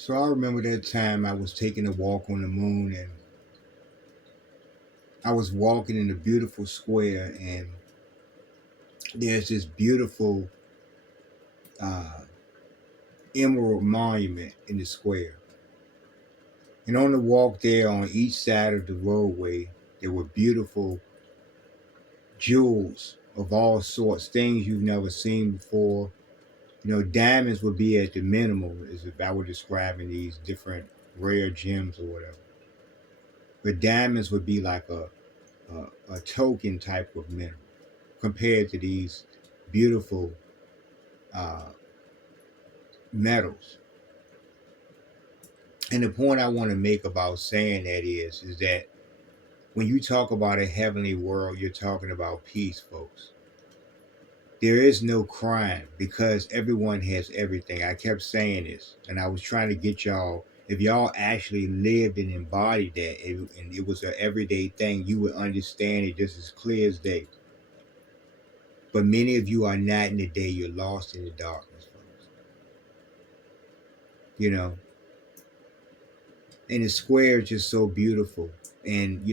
So I remember that time I was taking a walk on the moon, and I was walking in a beautiful square, and there's this beautiful uh, emerald monument in the square. And on the walk there, on each side of the roadway, there were beautiful jewels of all sorts, things you've never seen before. You know, diamonds would be at the minimum, as if I were describing these different rare gems or whatever. But diamonds would be like a token type of mineral compared to these beautiful uh, metals. And the point I want to make about saying that is that when you talk about a heavenly world, you're talking about peace, folks. There is no crime because everyone has everything. I kept saying this, and I was trying to get y'all. If y'all actually lived and embodied that, and it was an everyday thing, you would understand it just as clear as day. But many of you are not in the day. You're lost in the darkness, folks. You know, and the square is just so beautiful. And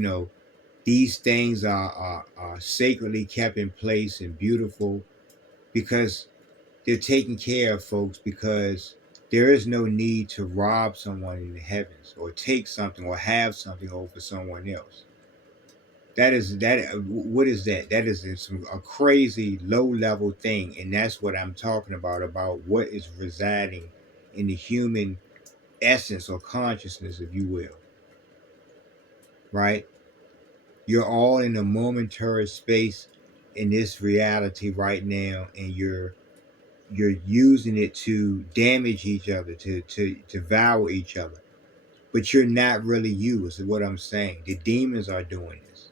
these things are sacredly kept in place and beautiful because they're taking care of folks, because there is no need to rob someone in the heavens or take something or have something over someone else. What is that? That is a crazy low level thing, and that's what I'm talking about what is residing in the human essence or consciousness, if you will. Right? You're all in a momentary space in this reality right now, and you're using it to damage each other, to devour each other. But you're not really you, is what I'm saying. The demons are doing this.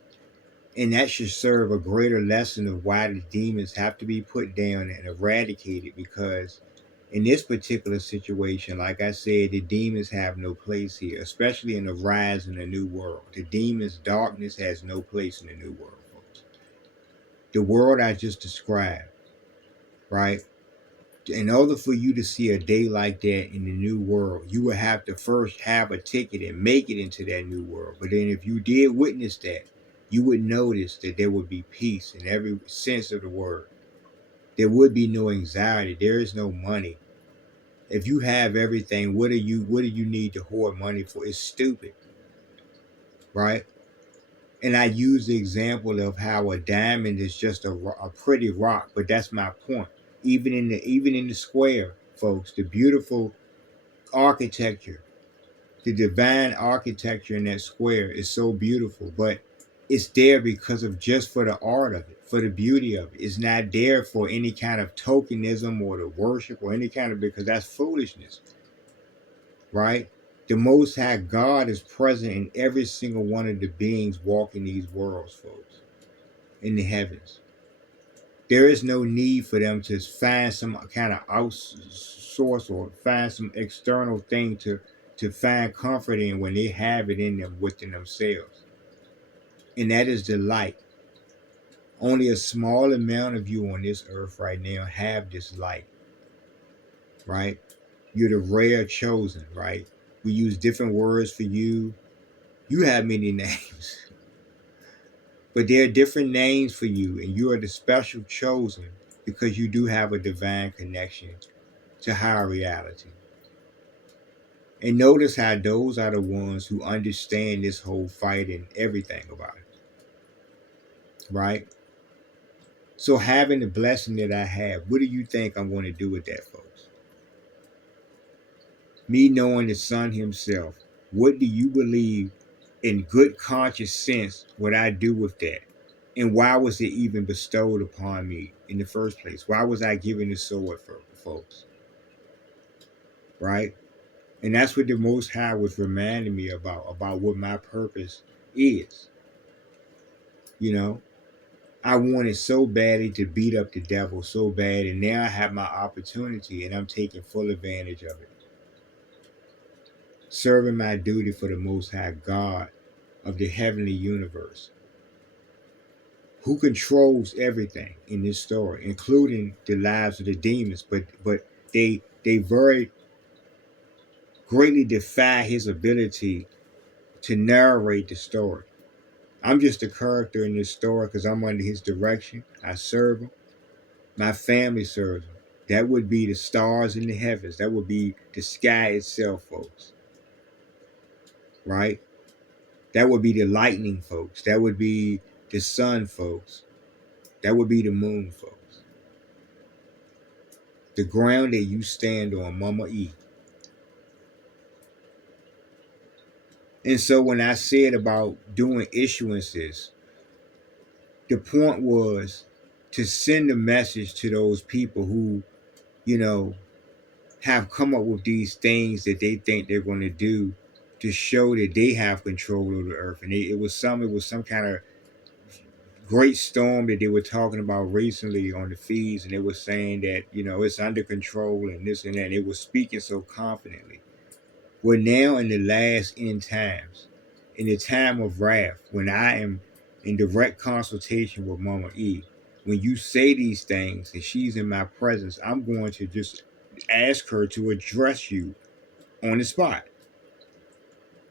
And that should serve a greater lesson of why the demons have to be put down and eradicated, because in this particular situation, like I said, the demons have no place here, especially in the rise in the new world. The demons' darkness has no place in the new world, folks. The world I just described, right? In order for you to see a day like that in the new world, you would have to first have a ticket and make it into that new world. But then if you did witness that, you would notice that there would be peace in every sense of the word. There would be no anxiety. There is no money. If you have everything, what do you need to hoard money for? It's stupid, right? And I use the example of how a diamond is just a pretty rock, but that's my point. Even in the square, folks, the beautiful architecture, the divine architecture in that square is so beautiful, but it's there because of just for the art of it, for the beauty of it. It's not there for any kind of tokenism or to worship or any kind of, because that's foolishness, right? The Most High God is present in every single one of the beings walking these worlds, folks, in the heavens. There is no need for them to find some kind of outsource or find some external thing to find comfort in when they have it in them within themselves. And that is the light. Only a small amount of you on this earth right now have this light, right? You're the rare chosen, right? We use different words for you. You have many names, but there are different names for you, and you are the special chosen because you do have a divine connection to higher reality. And notice how those are the ones who understand this whole fight and everything about it, right? So having the blessing that I have, what do you think I'm going to do with that, folks? Me knowing the Son himself, what do you believe in good conscious sense what I do with that? And why was it even bestowed upon me in the first place? Why was I given the sword for folks? Right? And that's what the Most High was reminding me about what my purpose is. You know, I wanted so badly to beat up the devil so bad, and now I have my opportunity and I'm taking full advantage of it. Serving my duty for the Most High God of the heavenly universe, who controls everything in this story, including the lives of the demons. But they very greatly defy his ability to narrate the story. I'm just a character in this story because I'm under his direction. I serve him. My family serves him. That would be the stars in the heavens. That would be the sky itself, folks. Right? That would be the lightning, folks. That would be the sun, folks. That would be the moon, folks. The ground that you stand on, Mama E. And so when I said about doing issuances, the point was to send a message to those people who, you know, have come up with these things that they think they're going to do to show that they have control of the earth. And it was some kind of great storm that they were talking about recently on the feeds, and they were saying that, you know, it's under control and this and that. And it was speaking so confidently. We're now in the last end times, in the time of wrath, when I am in direct consultation with Mama E. When you say these things and she's in my presence, I'm going to just ask her to address you on the spot.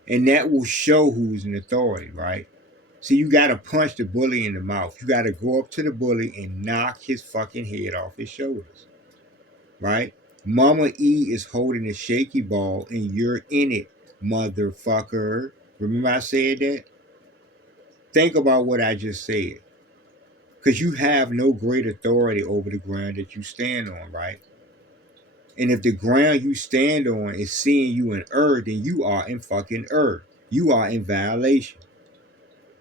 And that will show who's in authority, right? So you got to punch the bully in the mouth. You got to go up to the bully and knock his fucking head off his shoulders, right? Mama E is holding a shaky ball and you're in it, motherfucker. Remember I said that? Think about what I just said. Because you have no great authority over the ground that you stand on, right? And if the ground you stand on is seeing you in error, then you are in fucking error. You are in violation.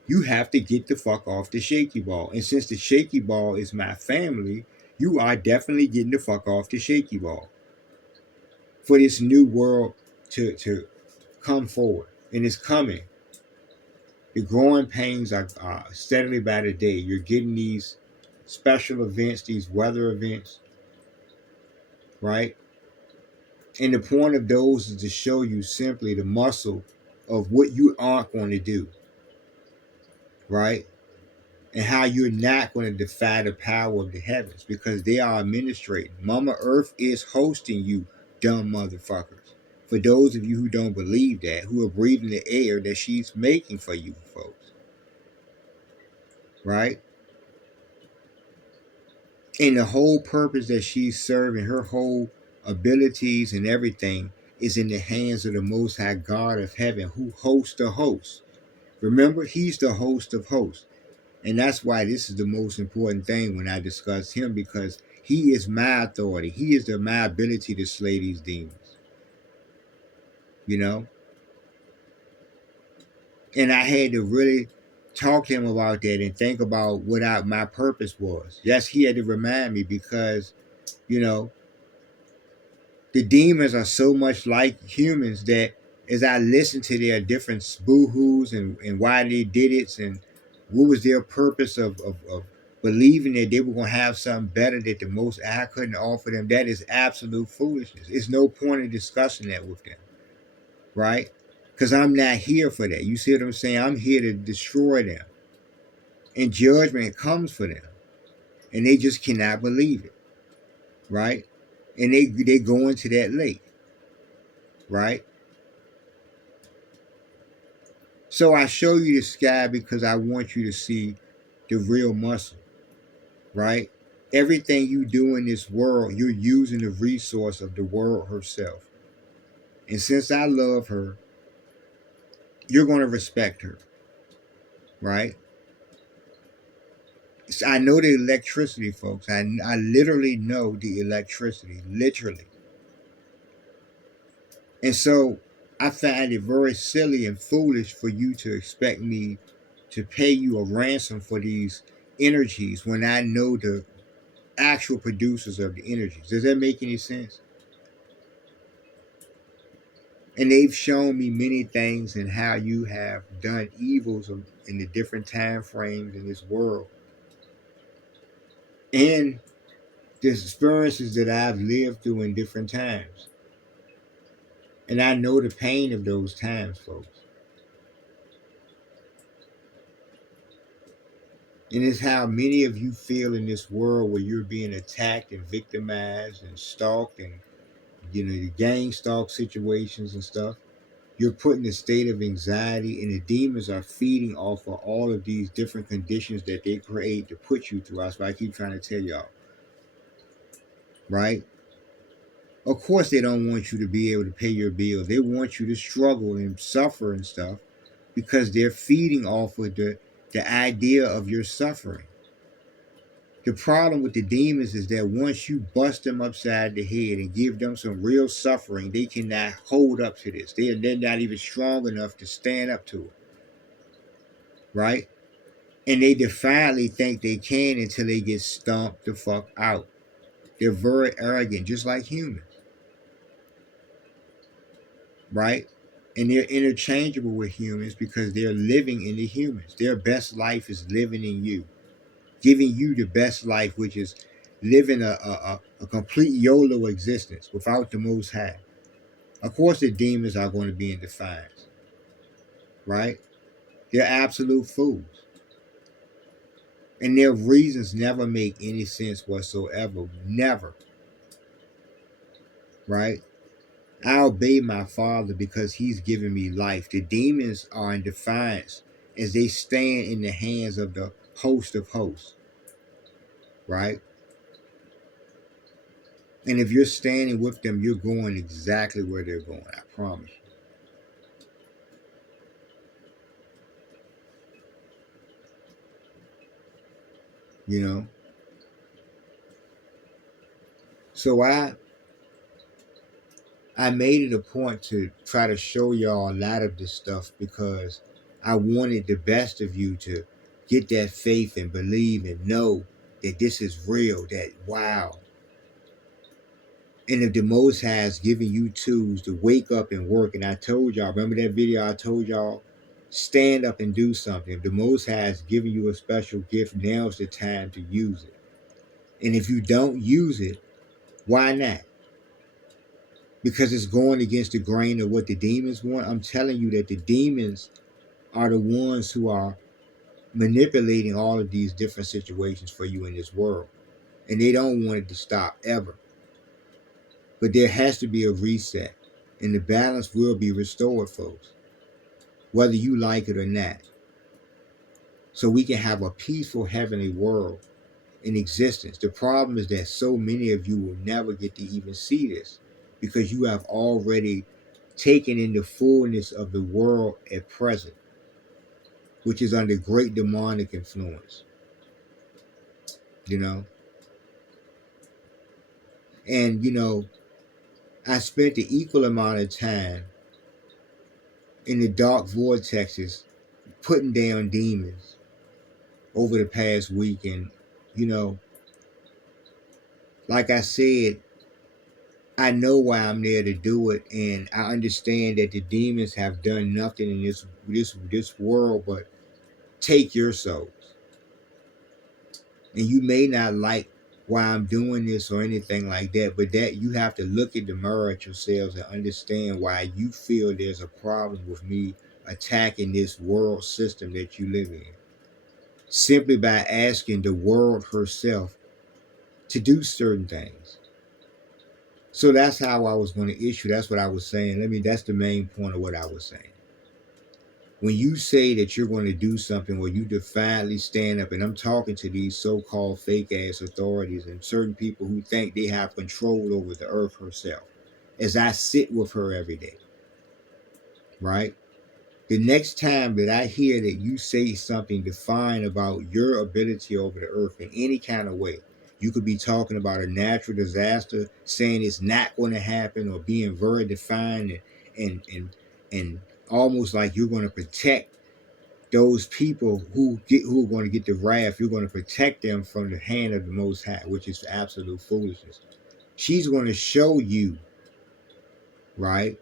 You have to get the fuck off the shaky ball. And since the shaky ball is my family, you are definitely getting the fuck off the shaky ball for this new world to come forward. And it's coming. The growing pains are steadily by the day. You're getting these special events, these weather events, right? And the point of those is to show you simply the muscle of what you aren't going to do, right? And how you're not going to defy the power of the heavens because they are administrating. Mama Earth is hosting you, dumb motherfuckers. For those of you who don't believe that, who are breathing the air that she's making for you folks, right? And the whole purpose that she's serving, her whole abilities and everything is in the hands of the Most High God of heaven who hosts the host. Remember, he's the host of hosts. And that's why this is the most important thing when I discuss him, because he is my authority. He is my ability to slay these demons, you know? And I had to really talk to him about that and think about what my purpose was. Yes, he had to remind me because, you know, the demons are so much like humans that as I listen to their different boo-hoos and why they did it and what was their purpose of believing that they were going to have something better that the most I couldn't offer them, that is absolute foolishness. It's no point in discussing that with them, right? Because I'm not here for that. You see what I'm saying? I'm here to destroy them. And judgment comes for them. And they just cannot believe it, right? And they go into that lake, right? So I show you the sky because I want you to see the real muscle, right? Everything you do in this world, you're using the resource of the world herself. And since I love her, you're going to respect her, right? So I know the electricity, folks. I literally know the electricity, literally. And so I find it very silly and foolish for you to expect me to pay you a ransom for these energies when I know the actual producers of the energies. Does that make any sense? And they've shown me many things and how you have done evils in the different time frames in this world. And the experiences that I've lived through in different times. And I know the pain of those times, folks. And it's how many of you feel in this world where you're being attacked and victimized and stalked and the gang stalk situations and stuff. You're put in a state of anxiety, and the demons are feeding off of all of these different conditions that they create to put you through. That's why I keep trying to tell y'all, right? Of course, they don't want you to be able to pay your bills. They want you to struggle and suffer and stuff because they're feeding off of the idea of your suffering. The problem with the demons is that once you bust them upside the head and give them some real suffering, they cannot hold up to this. They're not even strong enough to stand up to it, right? And they defiantly think they can until they get stomped the fuck out. They're very arrogant, just like humans, right? And they're interchangeable with humans because they're living in the humans. Their best life is living in you, giving you the best life, which is living a complete YOLO existence without the Most High. Of course, the demons are going to be in defiance, right? They're absolute fools. And their reasons never make any sense whatsoever. Never, right? I obey my Father because He's given me life. The demons are in defiance as they stand in the hands of the host of hosts, right? And if you're standing with them, you're going exactly where they're going. I promise you. You know? So I made it a point to try to show y'all a lot of this stuff because I wanted the best of you to get that faith and believe and know that this is real, that wow. And if the Most High has given you tools to wake up and work, and I told y'all, remember that video I told y'all, stand up and do something. If the Most High has given you a special gift, now's the time to use it. And if you don't use it, why not? Because it's going against the grain of what the demons want. I'm telling you that the demons are the ones who are manipulating all of these different situations for you in this world. And they don't want it to stop ever. But there has to be a reset. And the balance will be restored, folks, whether you like it or not. So we can have a peaceful heavenly world in existence. The problem is that so many of you will never get to even see this because you have already taken in the fullness of the world at present, which is under great demonic influence, you know? And, I spent the equal amount of time in the dark vortexes putting down demons over the past week. And, like I said, I know why I'm there to do it, and I understand that the demons have done nothing in this world but take your souls. And you may not like why I'm doing this or anything like that, but that you have to look in the mirror at yourselves and understand why you feel there's a problem with me attacking this world system that you live in. Simply by asking the world herself to do certain things. So that's how I was going to issue. That's what I was saying. That's the main point of what I was saying. When you say that you're going to do something where you defiantly stand up, and I'm talking to these so-called fake-ass authorities and certain people who think they have control over the earth herself, as I sit with her every day, right? The next time that I hear that you say something defiant about your ability over the earth in any kind of way, you could be talking about a natural disaster, saying it's not going to happen, or being very defined and almost like you're going to protect those people who are going to get the wrath. You're going to protect them from the hand of the Most High, which is absolute foolishness. She's going to show you, right,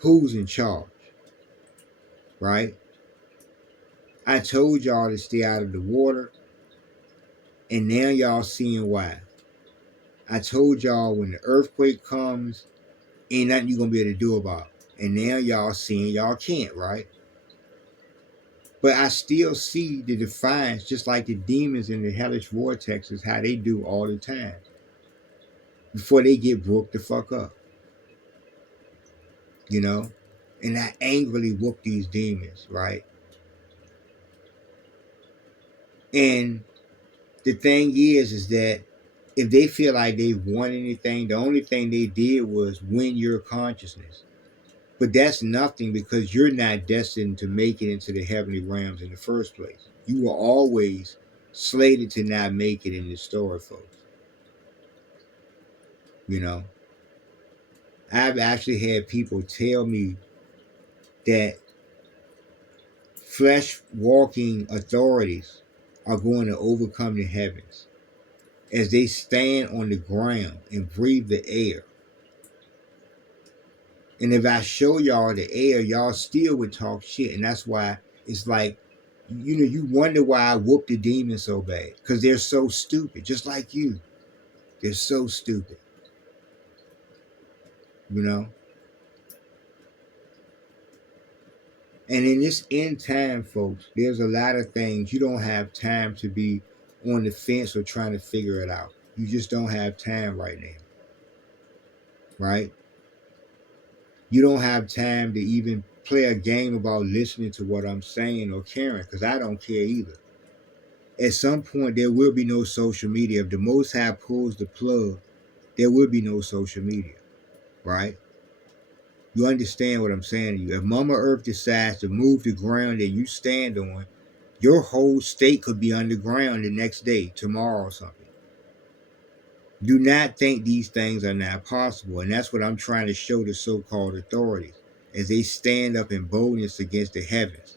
who's in charge, right? I told y'all to stay out of the water, and now y'all seeing why. I told y'all when the earthquake comes, ain't nothing you gonna be able to do about it. And now y'all seeing y'all can't, right? But I still see the defiance, just like the demons in the hellish vortexes, how they do all the time before they get broke the fuck up. you know? And I angrily whoop these demons, right? And the thing is that if they feel like they've won anything, the only thing they did was win your consciousness. But that's nothing because you're not destined to make it into the heavenly realms in the first place. You were always slated to not make it in this story, folks. You know, I've actually had people tell me that flesh walking authorities are going to overcome the heavens as they stand on the ground and breathe the air. And if I show y'all the air, y'all still would talk shit. And that's why it's like, you wonder why I whoop the demons so bad. Because they're so stupid, just like you. They're so stupid, you know? And in this end time, folks, there's a lot of things you don't have time to be on the fence or trying to figure it out. You just don't have time right now, right? You don't have time to even play a game about listening to what I'm saying or caring, because I don't care either. At some point, there will be no social media. If the Most High pulls the plug, there will be no social media, right? You understand what I'm saying to you. If Mama Earth decides to move the ground that you stand on, your whole state could be underground the next day, tomorrow or something. Do not think these things are not possible. And that's what I'm trying to show the so-called authorities as they stand up in boldness against the heavens.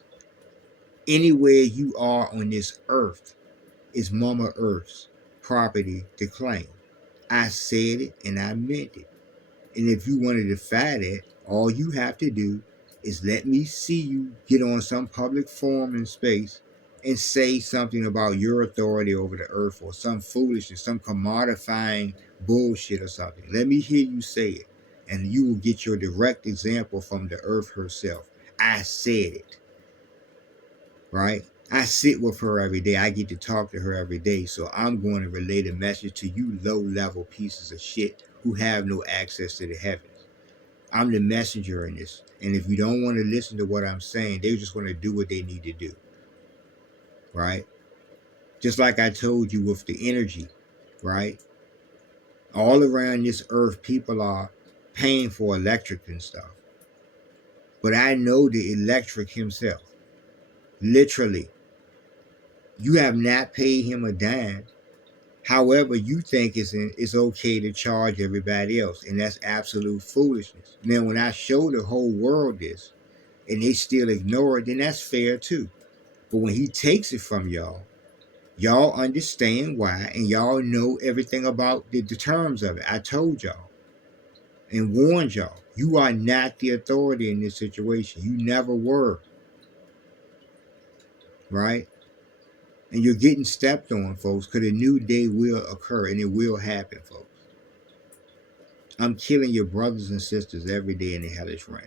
Anywhere you are on this earth is Mama Earth's property to claim. I said it and I meant it. And if you want to defy that, all you have to do is let me see you get on some public forum in space and say something about your authority over the earth or some foolishness, some commodifying bullshit or something. Let me hear you say it. And you will get your direct example from the earth herself. I said it. Right? I sit with her every day. I get to talk to her every day. So I'm going to relay the message to you low-level pieces of shit who have no access to the heavens. I'm the messenger in this. And if you don't want to listen to what I'm saying, they just want to do what they need to do. Right? Just like I told you with the energy. Right? All around this earth, people are paying for electric and stuff. But I know the electric himself. Literally. You have not paid him a dime. However, you think it's okay to charge everybody else, and that's absolute foolishness. Now, when I show the whole world this, and they still ignore it, then that's fair too. But when he takes it from y'all, y'all understand why, and y'all know everything about the terms of it. I told y'all and warned y'all. You are not the authority in this situation. You never were, right? And you're getting stepped on, folks, because a new day will occur, and it will happen, folks. I'm killing your brothers and sisters every day in the hellish realm.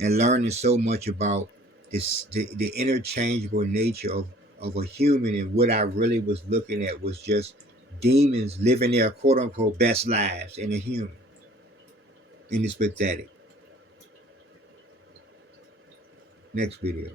And learning so much about this, the interchangeable nature of a human, and what I really was looking at was just demons living their quote unquote best lives in a human. And it's pathetic. Next video.